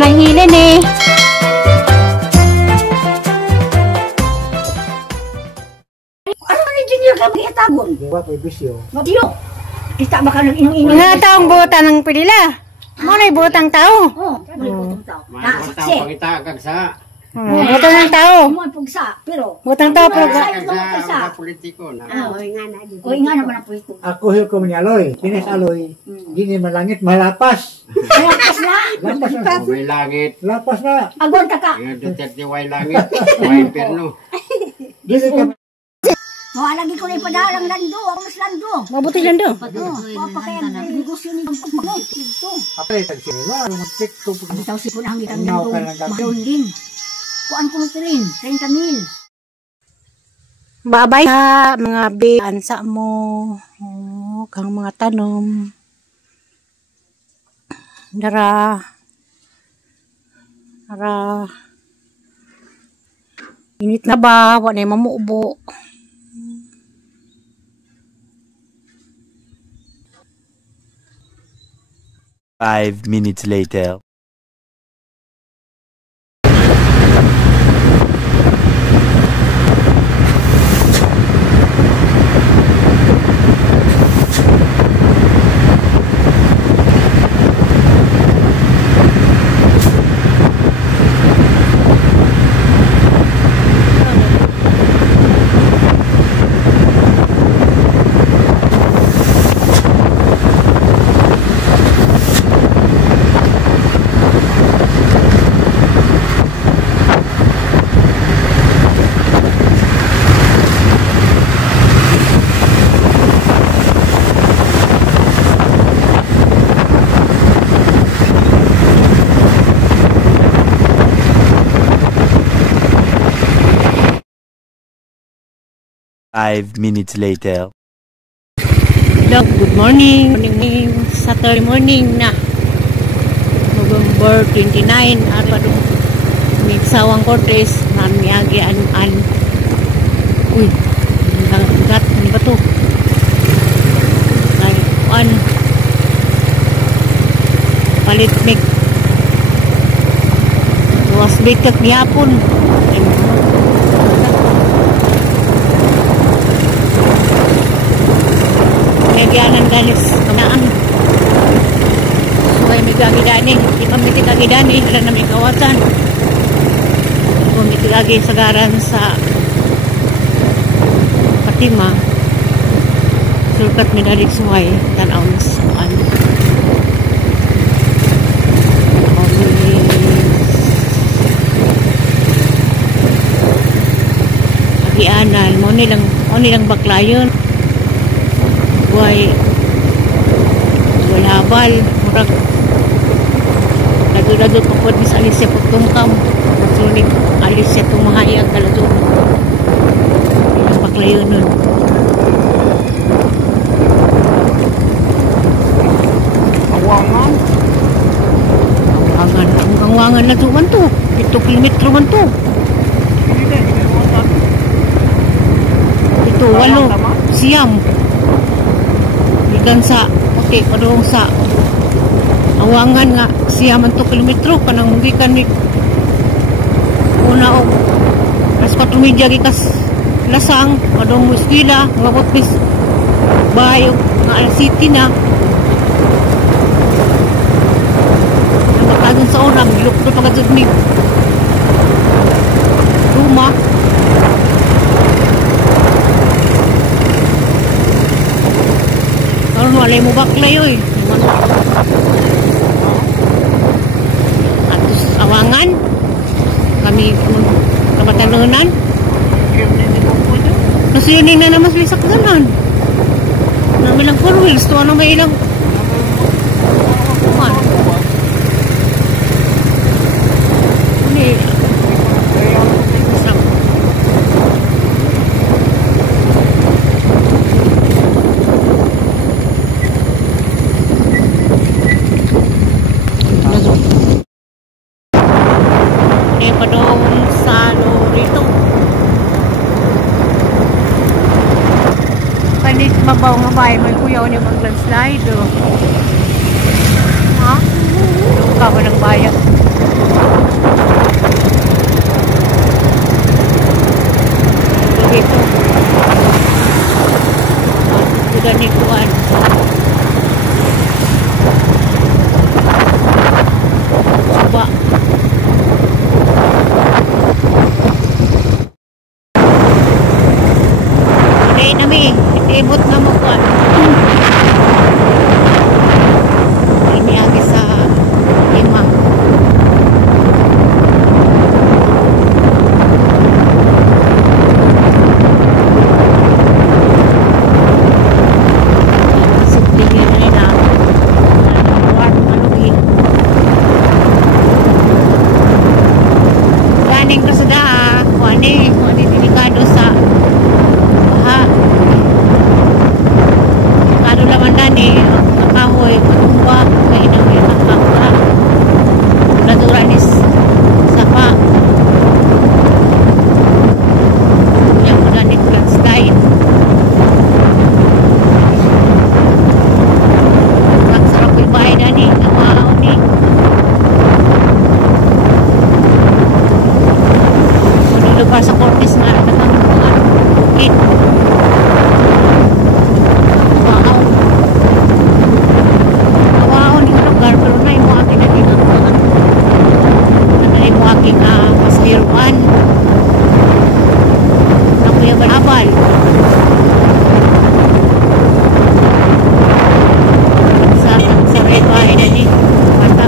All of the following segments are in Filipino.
lang ilin eh. Ano man yung engineer ka mag-iatagon? Diba po ibisyo? Matiyo. Kita ba ka ng inong-inong? Mga taong buta ng pilila. Muna butang tao. Oo, muli butang tao. Mga tao pangitagag sa Butang ng tao. Mo pugsa, pero Butang tao pero mga politiko na. oy nga naman ang pwesto. Ako hiyo ko aloy. Tinis aloy. Dini malangit malapas. Lapas na. Lapas na. May langit. Lapas na. Agon ta ka. Ngayon Duterte way langit. Way perno. Dili ka Lagi ko na ipadalang lando. Ako mas lando. mabuti lang do. Papa kaya negosyo ni pagpagpagod. Ito. apay tag sinila. Mag-check ko. Bitaw si po na hanggang lando. Mahal din. Kuan ko nutulin. 30,000. Babay sa mga ansa mo. Kang mga tanom. Dara. Init na ba? Wala na mamuubo. Five minutes later. Five minutes later. Hello, good morning. Saturday morning na. November 29. Apa dong? Migsawang Cortez. Namiyagi an. Uy, gat ni ba to? Ngayon, palit mig. Was bitak gihapon. Nagyanan galis kamaan. Suway may gagidani. Di pa may gagidani. Wala na may kawasan. Kung may gagi sagaran sa Fatima. Sulkat may dalik suway. Tanaw na sa saan. Agianan. Mo nilang baklayon. Buhay habal murag lado-lado pagpod ni sa Alicia pagtungkam sulit Alicia tumahayag kalado ilang baklayo nun awangan na to man to 7 kilometro man to ito 8 siyam ikan sa okay padung sa awangan nga siya man 2 kilometro kanang mugikan ni una og alas 4 media gikas lasang padung muskwila ngabot bis bayo nga alas city na nagtagon sa oram gilukto pagad ni rumah walay mo baklay oy. Atus awangan kami kabatalunan. Kasi yun na naman sila sa kanan. Namin lang 4 wheels to ano may ilang kuman. Ini mabaw nga bahay, may kuyaw niya mag-landslide. bahay na ni, wow ni. So, lugar sa Cortes nga, nakang mga bukid. Wow. Wow, ni lugar, pero na yung mga kinaginagawa. Na yung mga kinakasliruan. Na kuya balabal. Sa red bahay na ni. Mata.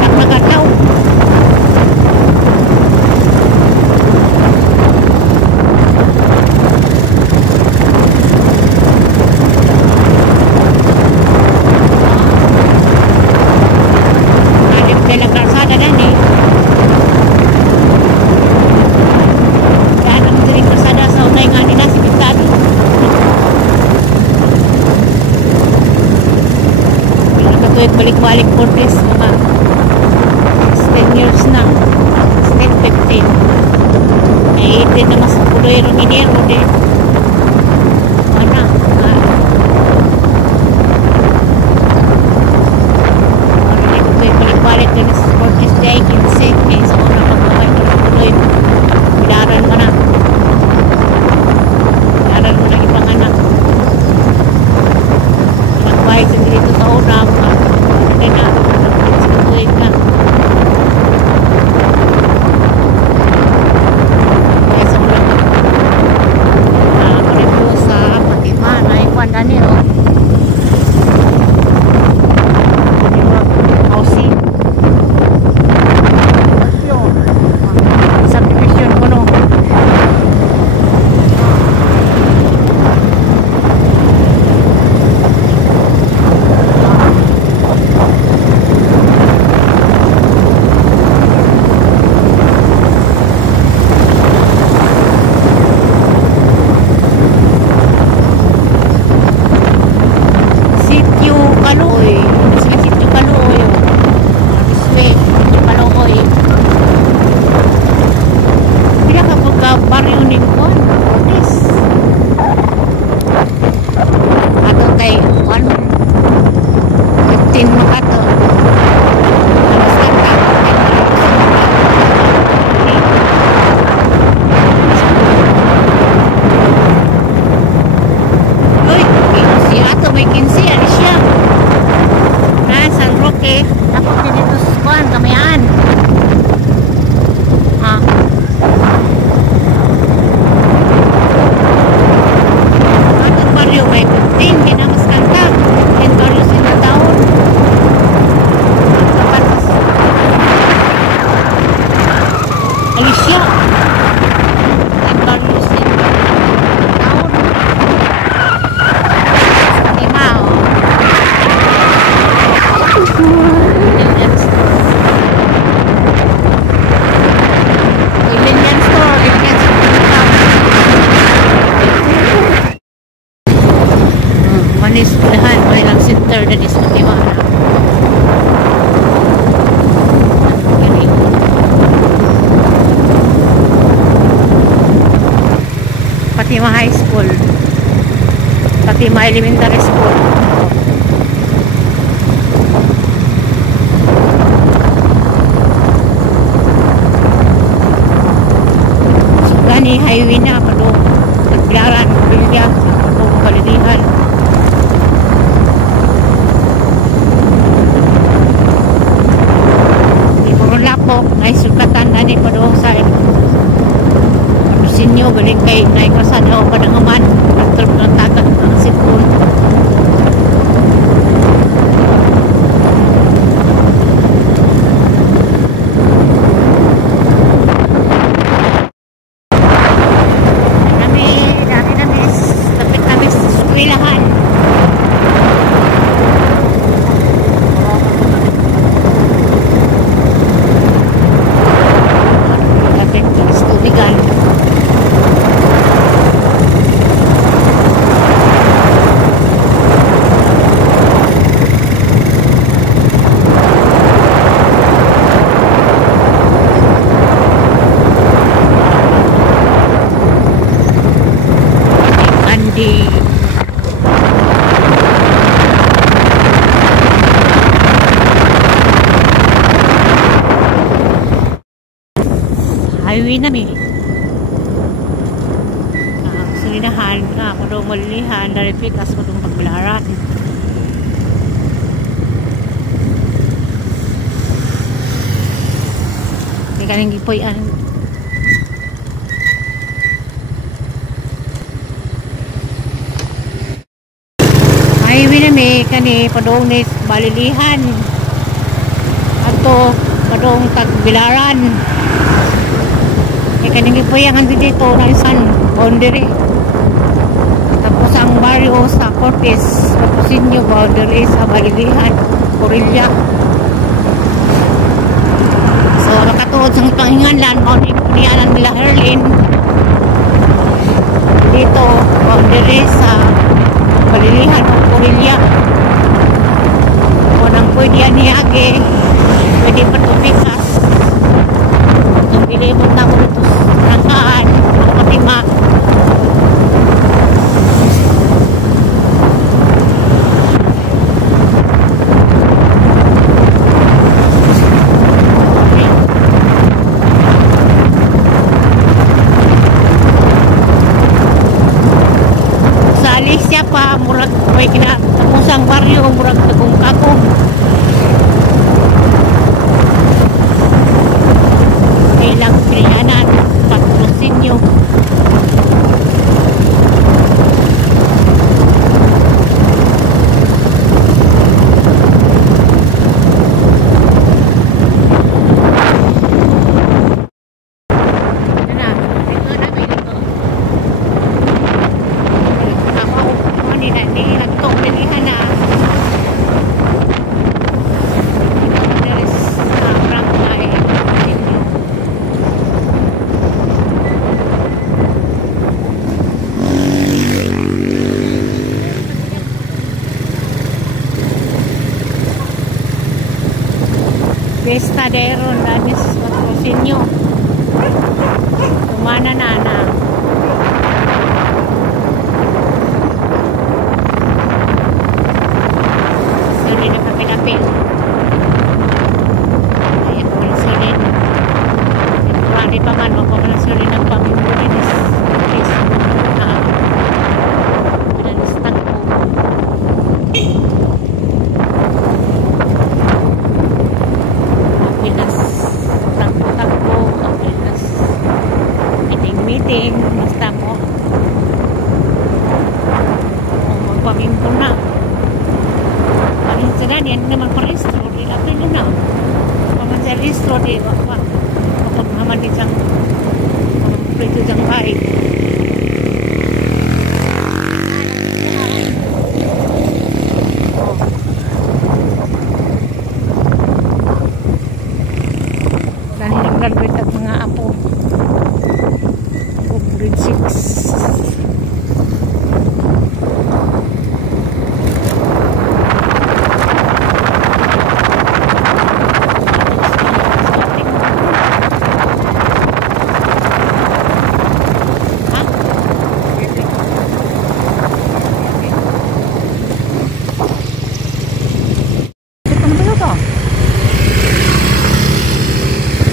Nakagataw. Alim kay nagkarsada na ni. Kaya nang diring karsada sa unay nga nila si Pintado. Nakatuwid balik-balik Cortes mga 10 years na. 10, 15. Ay, 18 na mas puloy rin Minero din. Ano? Nakatuwid balik-balik din sa Cortes Day, 15. Kaya sa unang pagkakay ko na puloy. Bilaran mo na. Bilaran mo na ibang anak. Nagbayad sa dito sa unang. Hindi na. Nagtuwid na. Kaya sa unang. Nakakarimbo sa Fatima. Naiwan na niyo. Housing. Subdivision ko no. Sitio Kaloy. Sila Sitio Kaloy. Sitio Kaloy. Pila ka pagka-baryo ni Juan Cortes. Ato kay Juan 15 mo ato. Alas kanta. Uy, si ato may 15. Ano siya? San Roque. Dapat din dito sa Juan. Kamayan. Ha? Atong baryo may 15, kinamas kanta. 10 baryo sila taon. Kapatas. Alicia. 10 baryo sila taon. Fatima, oh. Lilian Store. Lilian Store. Lilian Store. Manis pulahan, Manilang Center na is Fatima na. Gani. Fatima High School. Fatima Elementary School. So, gani highway na padung Pagbilaran, Bilya, padung Kalinihan. Lapok ay sukatan na ni padung sa Padusinyo galing kay naikasada o padangaman trip ng tagat ng sipon. Dami tapit kami sa eskwelahan. Tapit sa tubigan. nami. Silinahan ka, kung malilihan, daripikas kung pagbilaran. May kaning gipoy-an. Ay, winami, kani, padong ni balilihan. Ato, padong tagbilaran. May kaning gipoy-an dito na isang boundary. Tapos ang barrio sa Cortes, Patrocinio, boundary sa balilihan, Corilla. So, nakatuod sa panginganlan, niyanan nila Herlin. Dito, boundary sa balilihan o Corilla. Kung ang pwede yan niyagi, pwede patupikas. Itong pilibot na ulit rangkaan, ang katima. Alicia pa murag may kinatapusang baryo murag tagong-kakong ilang pinayanan Patrocinio. Fiesta de Rondanis Patrocinio. Kumana na. Suli na kapilapil. Ayan ko na suli. Kurang di pa man, wako na suli ng pamimurinis. Pinalistag ko. Meeting, basta mo kung magpamingko na parin sila yan naman parehistro di apilo na paman sa rehistro di kapagmaman di siyang prito siyang bahay dahil nag-graduate at mga apo grade 6.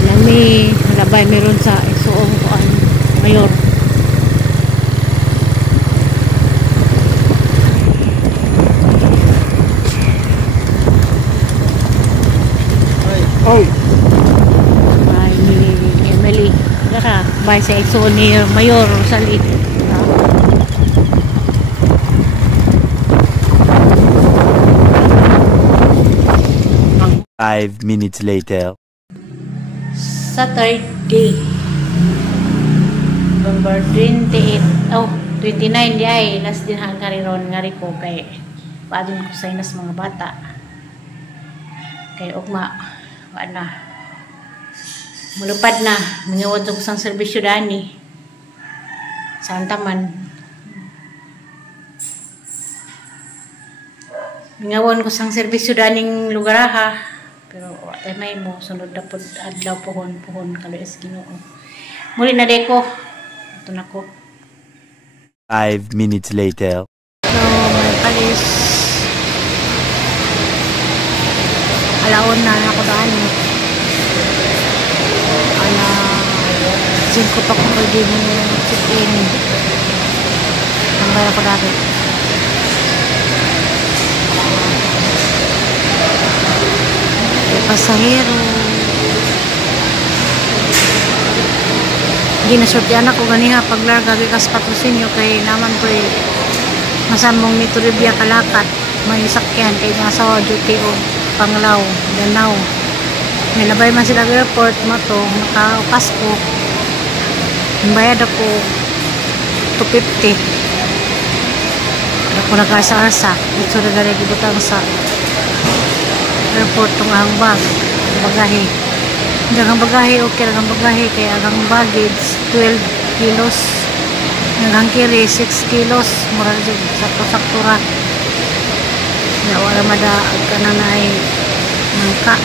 Lami, labay meron sa isuong kuan mayor. 5 sa EXO ni Mayor Rosalie. 5 minutes later. Saturday, November 28. Oh, 29 di ay. Last din hanggang ron nga ko kay paadun ko sa inas mga bata. Kay ugma, na. Mulupad na. Mingawad ko sang serbisyo dani. Sa Antaman. Mingawan ko sang serbisyo daning lugar ha. Pero ay may mo sunod na pod adlaw pohon kalues Ginoo. Muli na deko. Ito na ko. 5 minutes later. So, may kalis. Alaon na ako daan. Ala 5 pa ko pwede check-in. Tambay ako dati. Pasahero. Hindi na surtian ako ganiha paglarga gikas Patrocinio kay naman ko masambong ni Toribia Kalakat. May sakyan kay nga sa duty o Panglao, Danao. May nabay man sila airport mo to, nakaukas ko. Bayad ako 250. Ako nagkasa-asa. Ito na gano'n gibutang sa airport tong ang bag. Bagahe. Hindi ang bagahe, okay lang ang bagahe. Kaya ang baggage, 12 kilos. Ang kiri, 6 kilos. Murang dyan, sakto-saktura. Wala madaag ka na na ay nangka.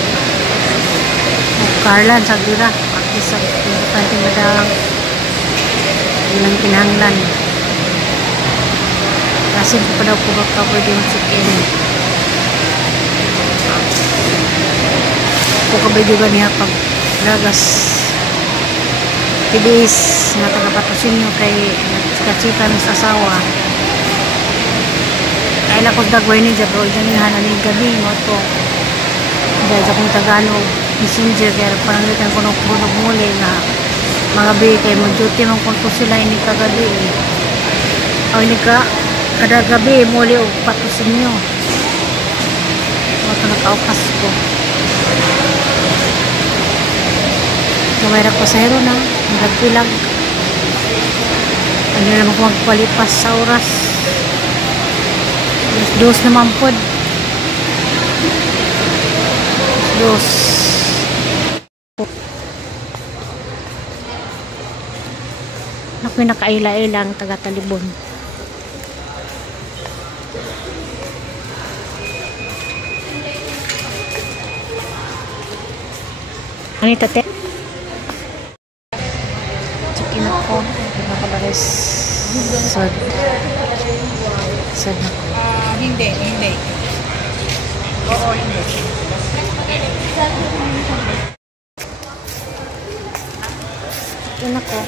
Karlan, sagra. Pati sa importante madaag. Ilang kinahanglan. Kasi ko pa daw po mag-cover din check-in. Ako kabay juga niya pag lagas tibis na taga-Patrocinio kay chika-chika ng sasawa. Kaya na ko dagway ni Jabro, dyan yung hananin gabi mo ito. Dahil sa kong Tagalog, messenger, kaya panangitan ko ng bunog muli na mga bi kay mo duty mong kung sila ini kagabi. O ini ka, kada gabi muli o Patrocinio. Ito nakaukas ko. Kamayra ko sa hero na, nagpilag. Ano naman ko magpalipas sa oras. Dos naman po. Dos. Ako'y nakaila-ilang taga-Talibon. Ano ito, te? Check-in ako. Nakabalis. Sad. Sad na ko. Hindi. Oo, hindi. Check-in ako.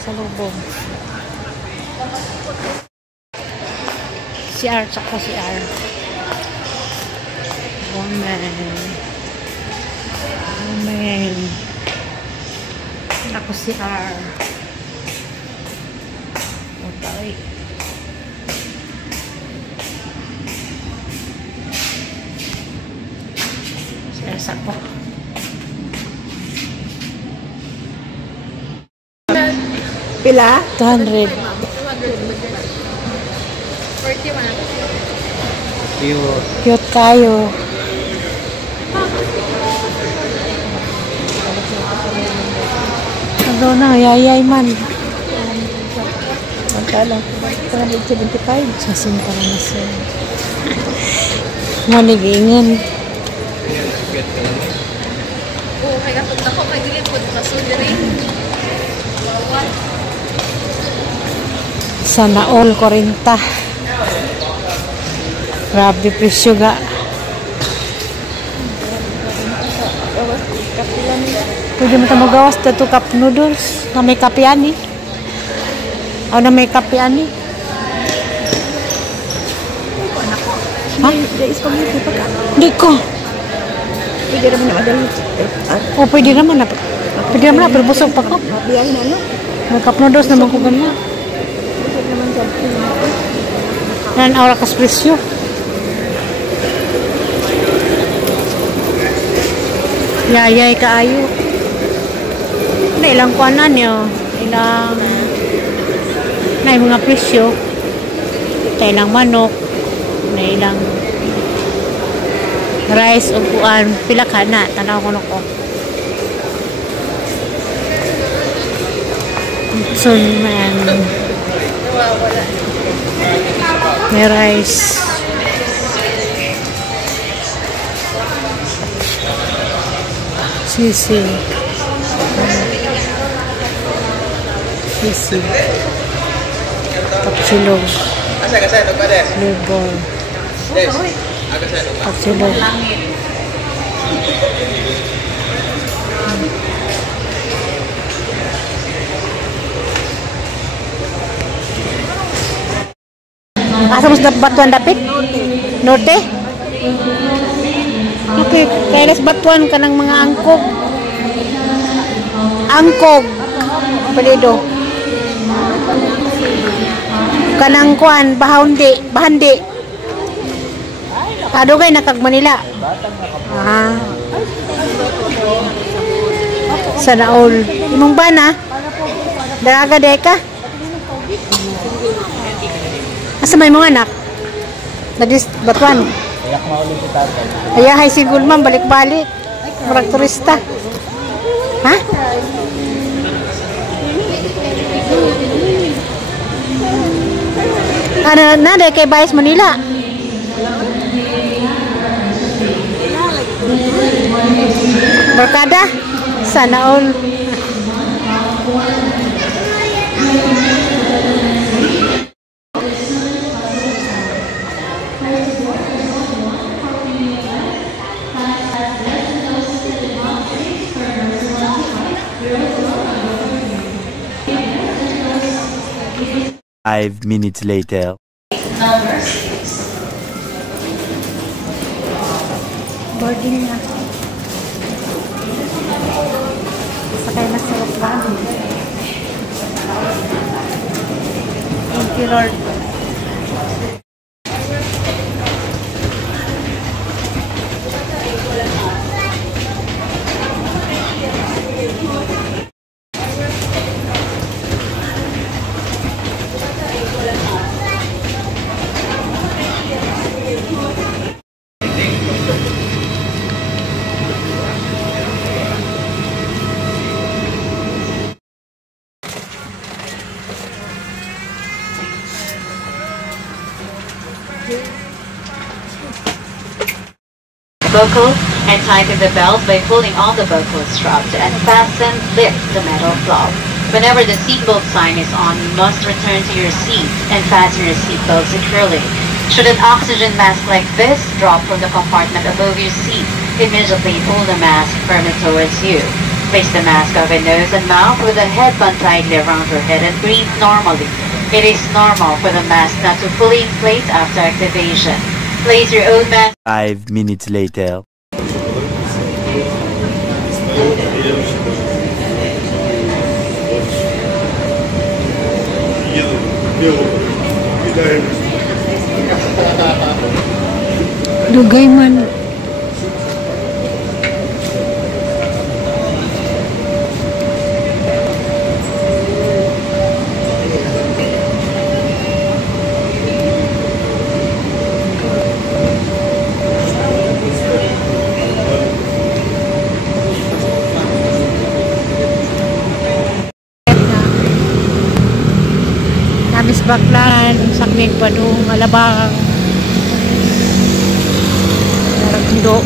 Sa lubong. CR, tsaka CR. Woman. Ako CR. Okay. CR sa ko. Pila? 200. Pure. Cute kayo. Ano na, yayay man. Magkala. 275. Sasin para na siya. Manigingan. Oo, kaya kapag ako, may dilipod pa so rin. Sana all 40. Grabe presyo ga. Pwede mo ito magawas ito cup noodles na may kape ani. O na may kape ani. Ha? Hindi ko. Pwede naman na madali. O pwede naman na. Pwede naman na pero busog pa ko. Mabiyang na, no? May cup noodles naman ko ganyan. Busog naman sa Nan aura kas presyo. Yayay kaayo. Na ilang kuanan niyo. Ilang na mga presyo. Na ilang manok. Na ilang rice o kuan. Pila ka na. Tanaw ko na ko. So, man. May rice. Sisi. Sisi. Tapsilog. Ligor. Pagsulog. Asa mo sa batuan dapit? Norte? Okay, kaya nas batuan ka ng mga angkog. Angkog. Palido. Kanang kuan, bahandi. Adugay na kag Manila. Ah. Sana all. Imong bana? Daraga deka? Asa may mga anak? Nagis batuan. Ayahay sigul man balik-balik. Murag turista. Ha? Ano na dahil kay Bayes Manila? Barkada? Sana all. Five minutes later. Boarding na. Sakay na sa aeroplano. Thank you, Lord. Buckle and tighten the belt by pulling on the buckle strap to unfasten, lift the metal flap. Whenever the seatbelt sign is on, you must return to your seat and fasten your seatbelt securely. Should an oxygen mask like this drop from the compartment above your seat, immediately pull the mask firmly towards you. Place the mask over nose and mouth with the headband tightly around your head and breathe normally. It is normal for the mask not to fully inflate after activation. Place your own mask. 5 minutes later. Dugay man. Nabis baklan, sakmig pa doon, alabang. Naragndo.